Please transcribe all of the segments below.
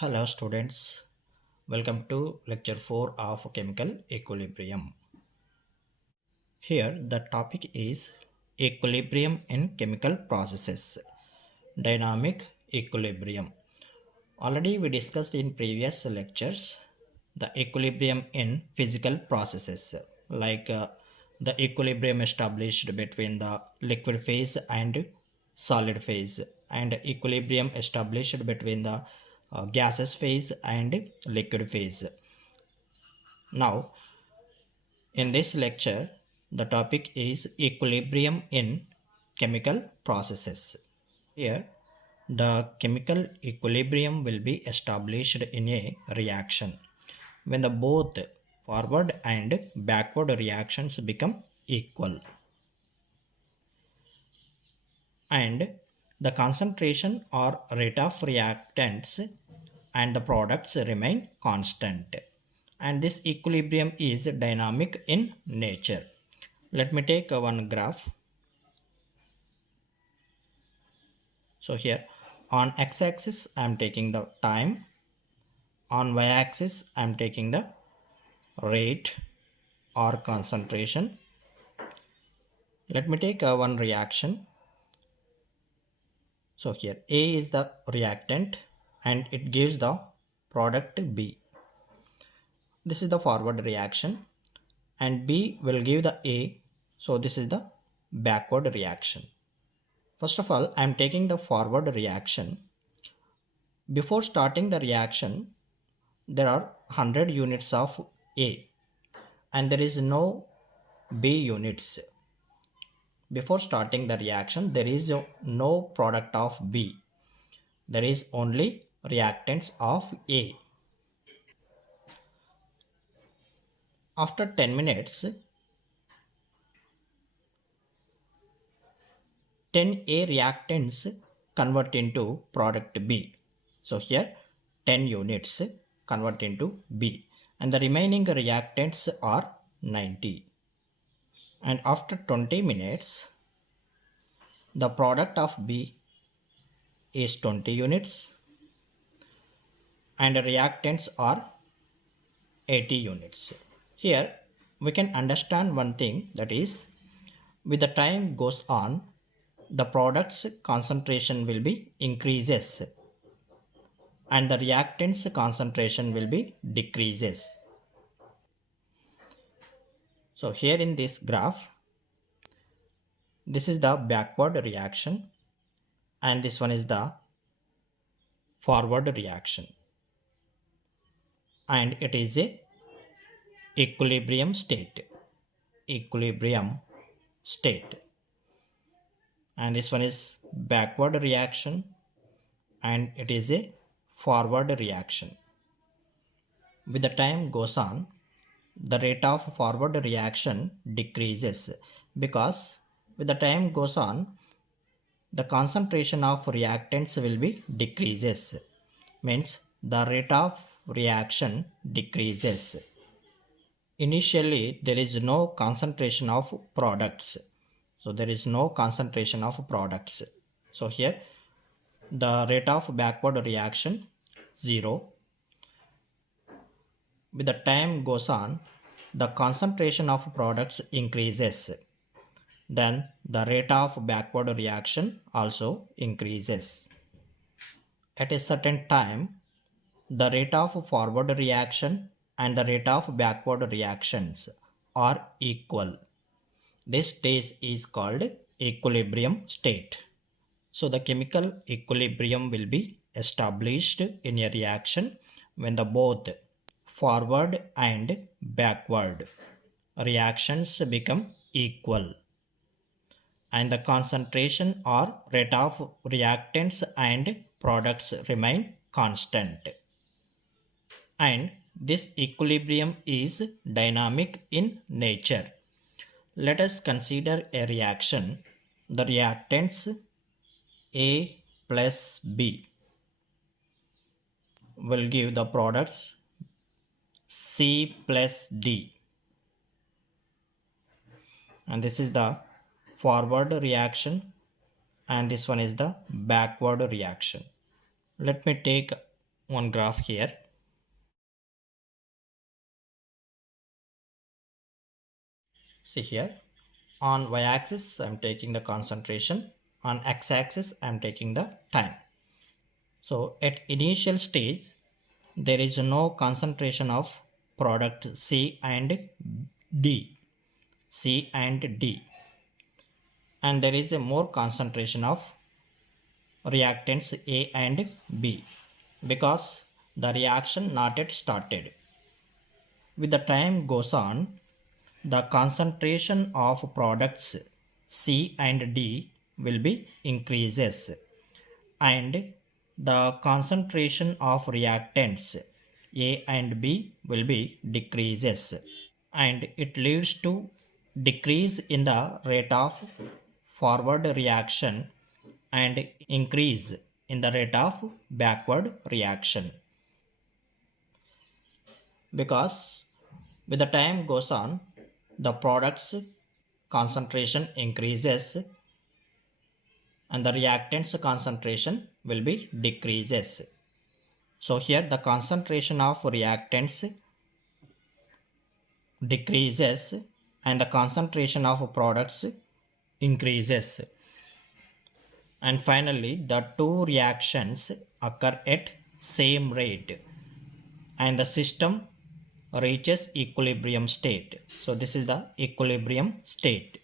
Hello students, welcome to lecture 4 of chemical equilibrium. Here the topic is equilibrium in chemical processes, dynamic equilibrium. Already we discussed in previous lectures the equilibrium in physical processes like the equilibrium established between the liquid phase and solid phase and equilibrium established between the gaseous phase and liquid phase. Now in this lecture the topic is equilibrium in chemical processes. Here the chemical equilibrium will be established in a reaction when the both forward and backward reactions become equal and the concentration or rate of reactants and the products remain constant, and this equilibrium is dynamic in nature. Let me take one graph. So here on x-axis I am taking the time, on y-axis I am taking the rate or concentration. Let me take one reaction. So here A is the reactant and it gives the product B. This is the forward reaction and B will give the A. So this is the backward reaction. First of all, I am taking the forward reaction. Before starting the reaction, there are 100 units of A and there is no B units. Before starting the reaction, there is no product of B. There is only reactants of A. After 10 minutes, 10 A reactants convert into product B. So here 10 units convert into B and the remaining reactants are 90. And after 20 minutes, the product of B is 20 units and the reactants are 80 units. Here we can understand one thing, that is with the time goes on, the product's concentration will be increases and the reactants concentration will be decreases. So here in this graph, this is the backward reaction and this one is the forward reaction, and it is a equilibrium state, and this one is backward reaction and it is a forward reaction. With the time goes on, the rate of forward reaction decreases because with the time goes on, the concentration of reactants will be decreases, means the rate of reaction decreases. Initially there is no concentration of products, so there is no concentration of products. So here the rate of backward reaction 0. With the time goes on, the concentration of products increases, then the rate of backward reaction also increases. At a certain time, the rate of forward reaction and the rate of backward reactions are equal. This state is called equilibrium state. So the chemical equilibrium will be established in a reaction when the both forward and backward reactions become equal and the concentration or rate of reactants and products remain constant. And this equilibrium is dynamic in nature. Let us consider a reaction. The reactants A plus B will give the products C plus D, and this is the forward reaction and this one is the backward reaction. Let me take one graph here. See here, on y-axis I'm taking the concentration, on x-axis I'm taking the time. So at initial stage there is no concentration of product C and D, C and D, and there is a more concentration of reactants A and B because the reaction not yet started. With the time goes on, the concentration of products C and D will be increases, and the concentration of reactants A and B will be decreases, and it leads to decrease in the rate of forward reaction and increase in the rate of backward reaction, because with the time goes on the products concentration increases and the reactants concentration will be decreases. So here the concentration of reactants decreases and the concentration of products increases, and finally the two reactions occur at same rate and the system reaches equilibrium state. So this is the equilibrium state.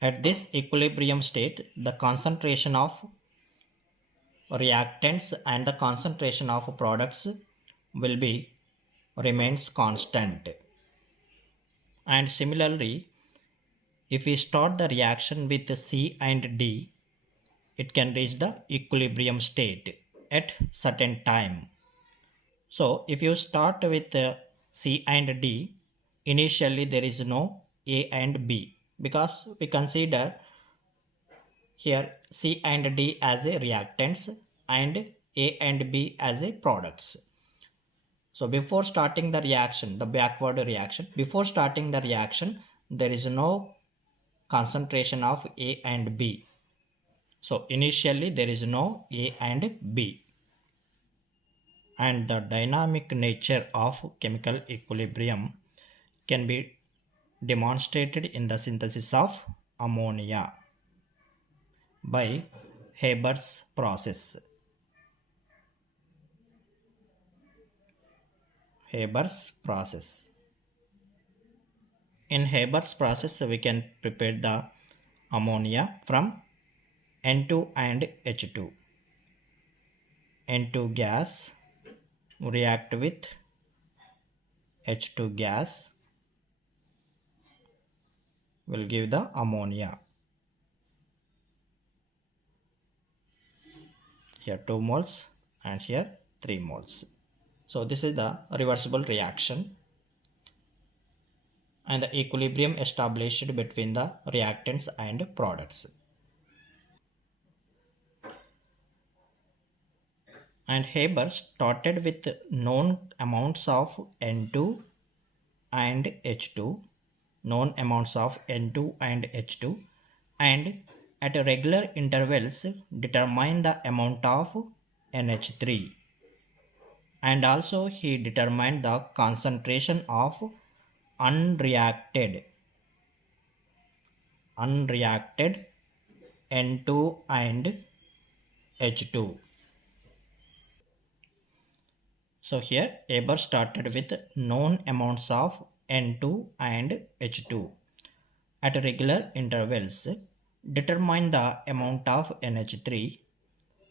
At this equilibrium state, the concentration of reactants and the concentration of products will be remains constant. And similarly, if we start the reaction with C and D, it can reach the equilibrium state at certain time. So if you start with C and D, initially there is no A and B because we consider here C and D as a reactants and A and B as a products. So before starting the reaction, the backward reaction, before starting the reaction, there is no concentration of A and B. So initially there is no A and B. And the dynamic nature of chemical equilibrium can be demonstrated in the synthesis of ammonia by Haber's process. Haber's process. In Haber's process, we can prepare the ammonia from N2 and H2. N2 gas react with H2 gas will give the ammonia. Here 2 moles and here 3 moles. So this is the reversible reaction and the equilibrium established between the reactants and products. And Haber started with known amounts of N2 and H2, known amounts of N2 and H2, and at regular intervals determine the amount of NH3, and also he determined the concentration of unreacted N2 and H2. So here Haber started with known amounts of N2 and H2 at regular intervals, determined the amount of NH3,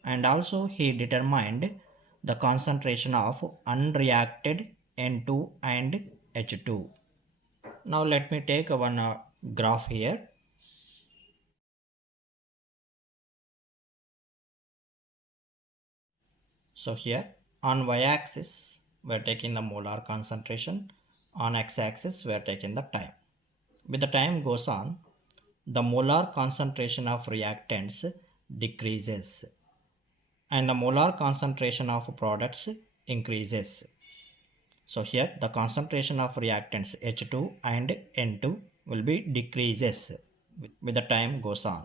and also he determined the concentration of unreacted N2 and H2. Now let me take one graph here. So here on y-axis we are taking the molar concentration, on x-axis we are taking the time. With the time goes on, the molar concentration of reactants decreases and the molar concentration of products increases. So here the concentration of reactants H2 and N2 will be decreases with the time goes on,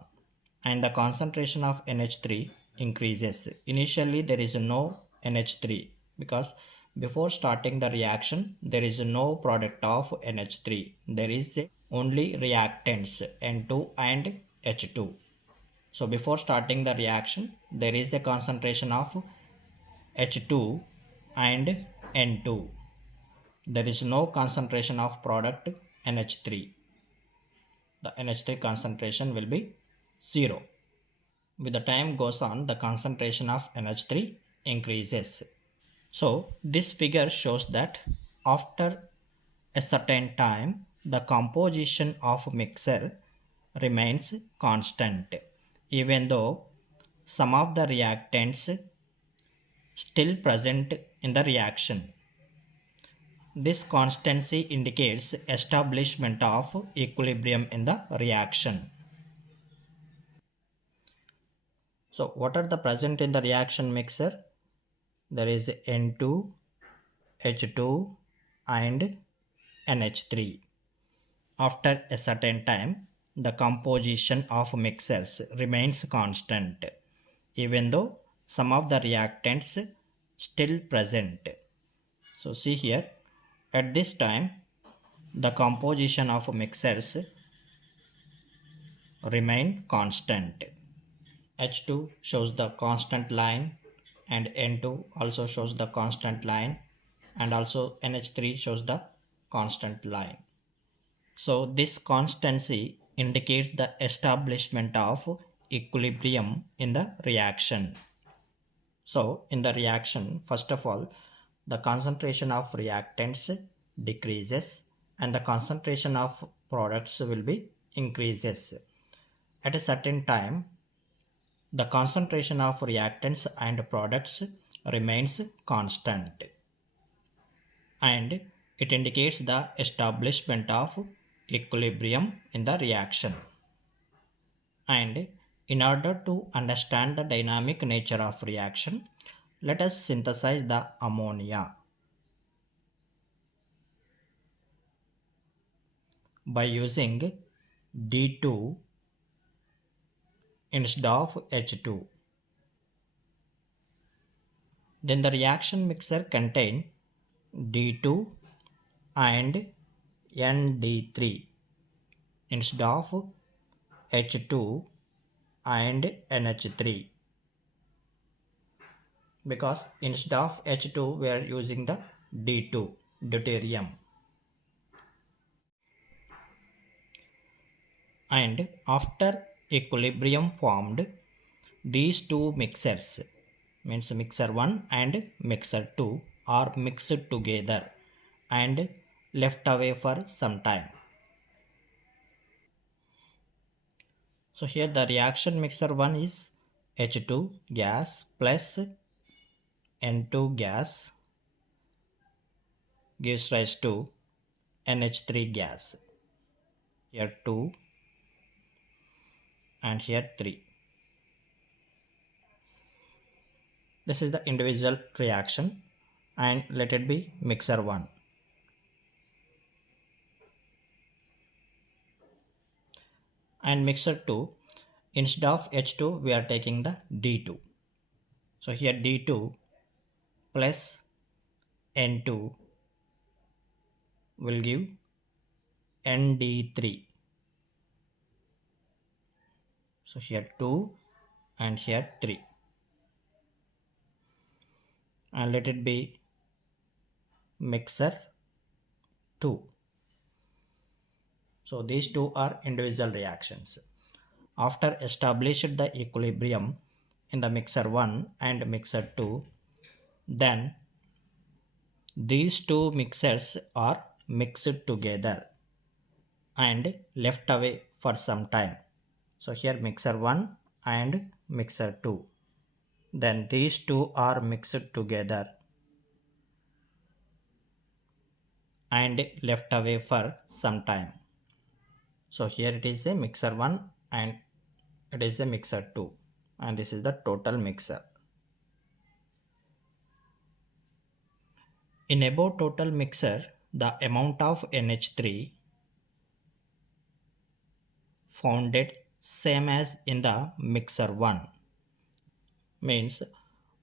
and the concentration of NH3 increases. Initially there is no NH3 because before starting the reaction there is no product of NH3. There is only reactants N2 and H2. So before starting the reaction there is a concentration of H2 and N2. There is no concentration of product NH3. The NH3 concentration will be 0. With the time goes on, the concentration of NH3 increases. So this figure shows that after a certain time, the composition of mixer remains constant, even though some of the reactants still present in the reaction. This constancy indicates establishment of equilibrium in the reaction. So what are the present in the reaction mixer? There is N2, H2 and NH3. After a certain time, the composition of mixers remains constant, even though some of the reactants still present. So see here, at this time, the composition of mixers remain constant. H2 shows the constant line and N2 also shows the constant line, and also NH3 shows the constant line. So this constancy indicates the establishment of equilibrium in the reaction. So in the reaction, first of all, the concentration of reactants decreases and the concentration of products will be increases. At a certain time, the concentration of reactants and products remains constant, and it indicates the establishment of equilibrium in the reaction. And in order to understand the dynamic nature of reaction, let us synthesize the ammonia by using D2 instead of H2. Then the reaction mixer contain D2 and ND3 instead of H2 and NH3, because instead of H2 we are using the D2, deuterium. And after equilibrium formed, these two mixers, means mixer 1 and mixer 2, are mixed together and left away for some time. So here the reaction mixer 1 is H2 gas plus N2 gas gives rise to NH3 gas. Here 2 and here 3. This is the individual reaction, and let it be mixer 1. And mixer 2, instead of H2 we are taking the D2. So here D2 plus N2 will give ND3. So here 2 and here 3. And let it be mixer 2. So these two are individual reactions. After established the equilibrium in the mixer 1 and mixer 2, then these two mixers are mixed together and left away for some time. So here mixer 1 and mixer 2. Then these two are mixed together and left away for some time. So here it is a mixer 1 and it is a mixer 2, and this is the total mixer. In above total mixer, the amount of NH3 founded same as in the mixer 1, means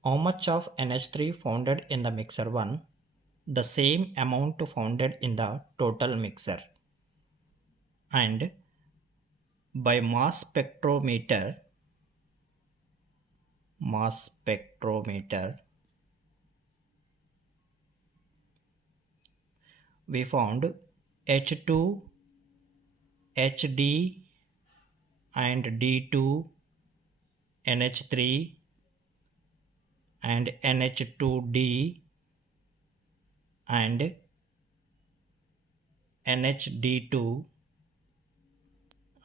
How much of NH3 found in the mixer 1? The same amount found in the total mixer. And by mass spectrometer, we found H2, HD and D2, NH3 and NH2D and NHD2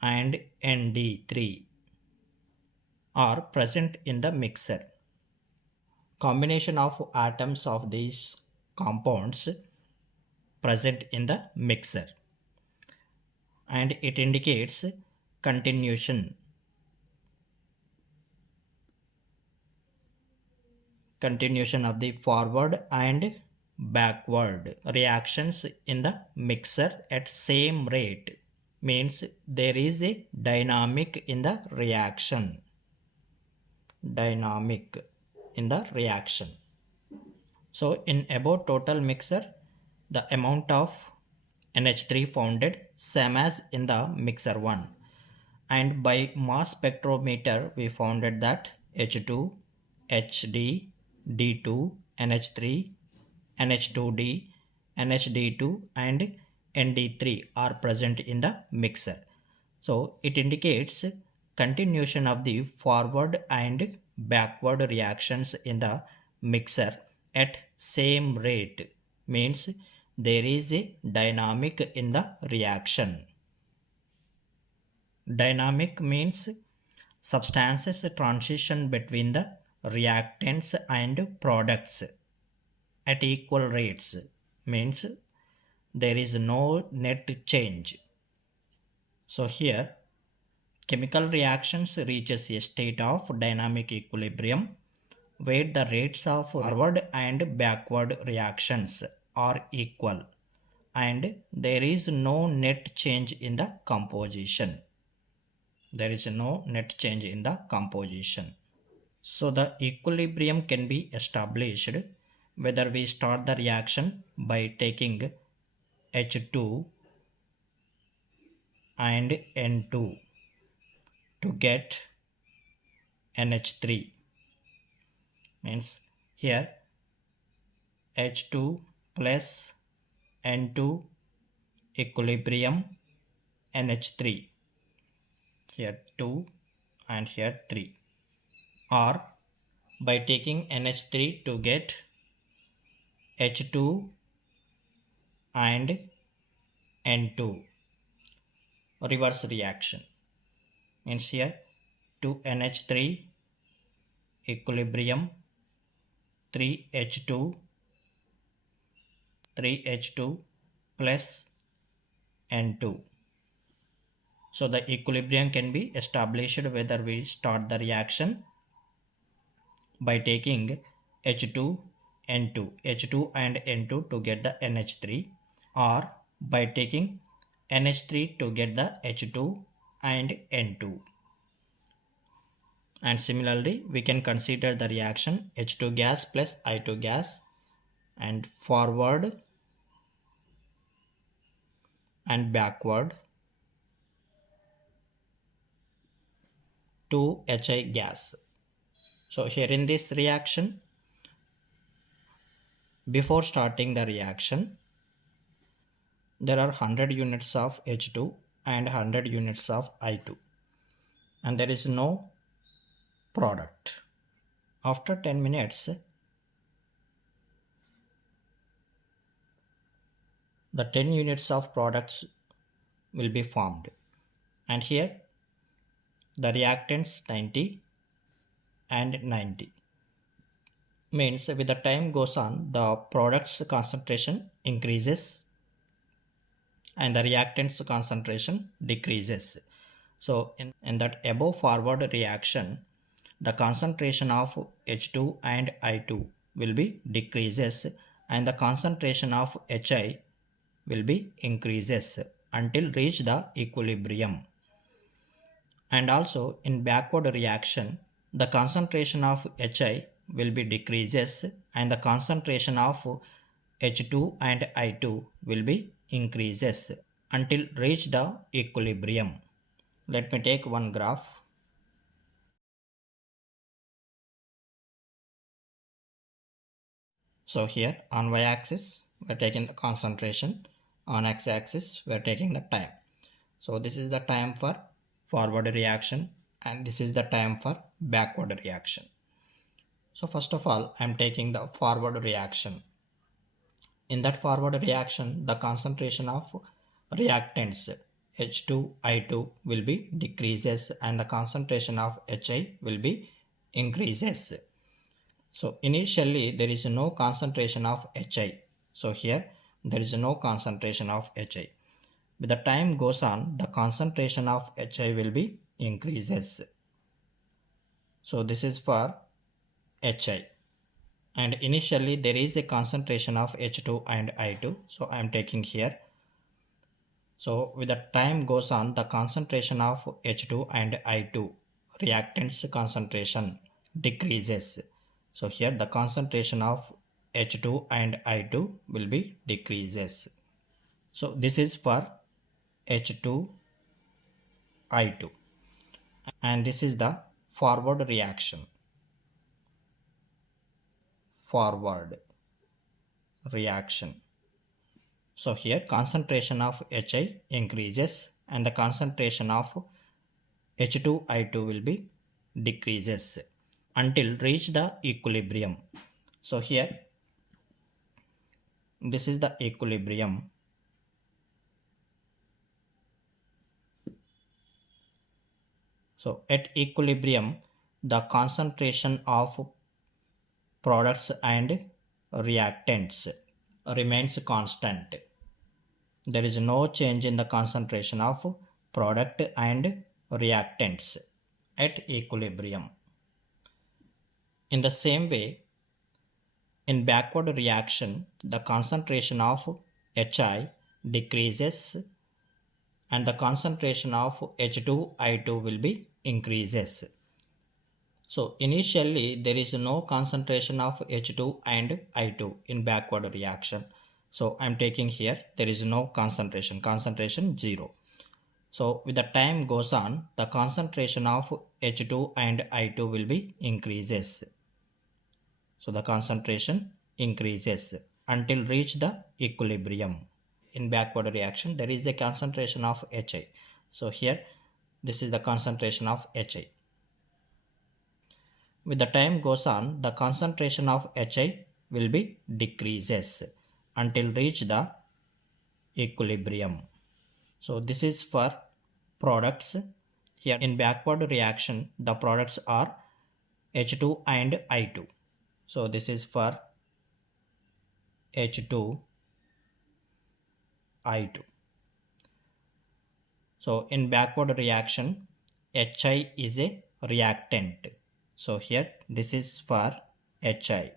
and ND3 are present in the mixer. Combination of atoms of these compounds present in the mixer, and it indicates continuation of the forward and backward reactions in the mixer at same rate, means there is a dynamic in the reaction. So in about total mixer, the amount of NH3 found same as in the mixer 1, and by mass spectrometer we found that H2, HD, D2, NH3, NH2D, NHD2 and ND3 are present in the mixer. So it indicates continuation of the forward and backward reactions in the mixer at same rate, means there is a dynamic in the reaction. Dynamic means substances transition between the reactants and products at equal rates, means there is no net change. So here chemical reactions reaches a state of dynamic equilibrium where the rates of forward and backward reactions are equal and there is no net change in the composition. So the equilibrium can be established whether we start the reaction by taking H2 and N2 to get NH3, means here H2 plus N2 equilibrium NH3, here 2 and here 3, or by taking NH3 to get H2 and N2, reverse reaction, means here 2NH3 equilibrium 3H2 plus N2. So the equilibrium can be established whether we start the reaction by taking H2 and N2 to get the NH3, or by taking NH3 to get the H2 and N2. And similarly we can consider the reaction H2 gas plus I2 gas and forward and backward to HI gas. So here in this reaction, before starting the reaction, there are 100 units of H2 and 100 units of I2 and there is no product. After 10 minutes, the 10 units of products will be formed, and here the reactants 90 and 90, means with the time goes on the products concentration increases and the reactants concentration decreases. So in that above forward reaction, the concentration of H2 and I2 will be decreases and the concentration of HI will be increases until reach the equilibrium. And also in backward reaction, the concentration of HI will be decreases and the concentration of H2 and I2 will be increases until reach the equilibrium. Let me take one graph. So here on y-axis we are taking the concentration, on x-axis we are taking the time. So this is the time for forward reaction and this is the time for backward reaction. So first of all I am taking the forward reaction. In that forward reaction the concentration of reactants H2I2 will be decreases and the concentration of HI will be increases. So initially there is no concentration of HI. So here there is no concentration of HI. With the time goes on, the concentration of HI will be increases. So this is for HI. And initially there is a concentration of H2 and I2. So I am taking here. So with the time goes on, the concentration of H2 and I2 reactants concentration decreases. So here the concentration of H2 and I2 will be decreases. So this is for H2 I2 and this is the forward reaction. Forward reaction. So here concentration of HI increases and the concentration of H2I2 will be decreases until reach the equilibrium. So here this is the equilibrium. So at equilibrium the concentration of products and reactants remains constant. There is no change in the concentration of product and reactants at equilibrium. In the same way, in backward reaction, the concentration of HI decreases and the concentration of H2I2 will be increases. So initially there is no concentration of H2 and I2 in backward reaction. So I am taking here there is no concentration 0. So with the time goes on, the concentration of H2 and I2 will be increases. So the concentration increases until reach the equilibrium. In backward reaction there is a concentration of HI. So here this is the concentration of HI. With the time goes on, the concentration of HI will be decreases until reach the equilibrium. So this is for products. Here in backward reaction the products are H2 and I2. So this is for H2 I2. So in backward reaction HI is a reactant. So here this is for HI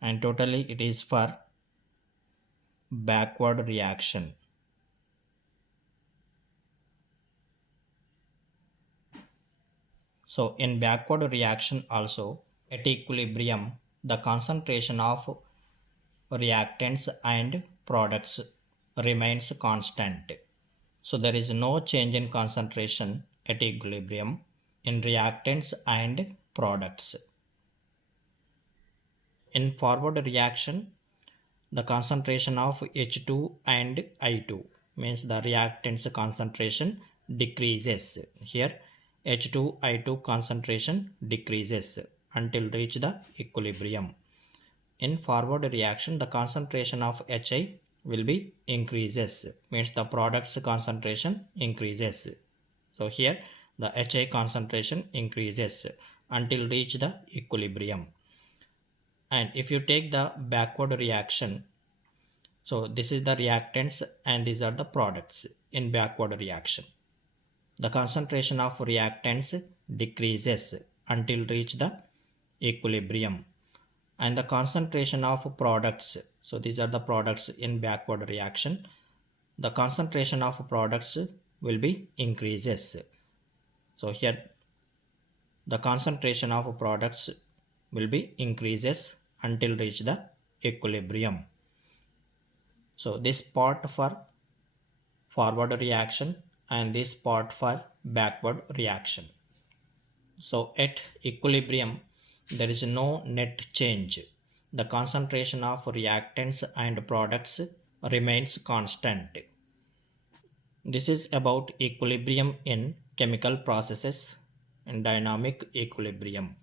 and totally it is for backward reaction. So in backward reaction also at equilibrium the concentration of reactants and products remains constant. So there is no change in concentration at equilibrium in reactants and products. In forward reaction the concentration of H2 and I2 means the reactants concentration decreases. Here H2I2 concentration decreases until reach the equilibrium. In forward reaction the concentration of HI will be increases means the products concentration increases. So here the HI concentration increases until reach the equilibrium. And if you take the backward reaction, so this is the reactants and these are the products in backward reaction. The concentration of reactants decreases until reach the equilibrium and the concentration of products, so these are the products in backward reaction, the concentration of products will be increases. So here the concentration of products will be increases until reach the equilibrium. So this part for forward reaction and this part for backward reaction. So at equilibrium there is no net change. The concentration of reactants and products remains constant. This is about equilibrium in chemical processes and dynamic equilibrium.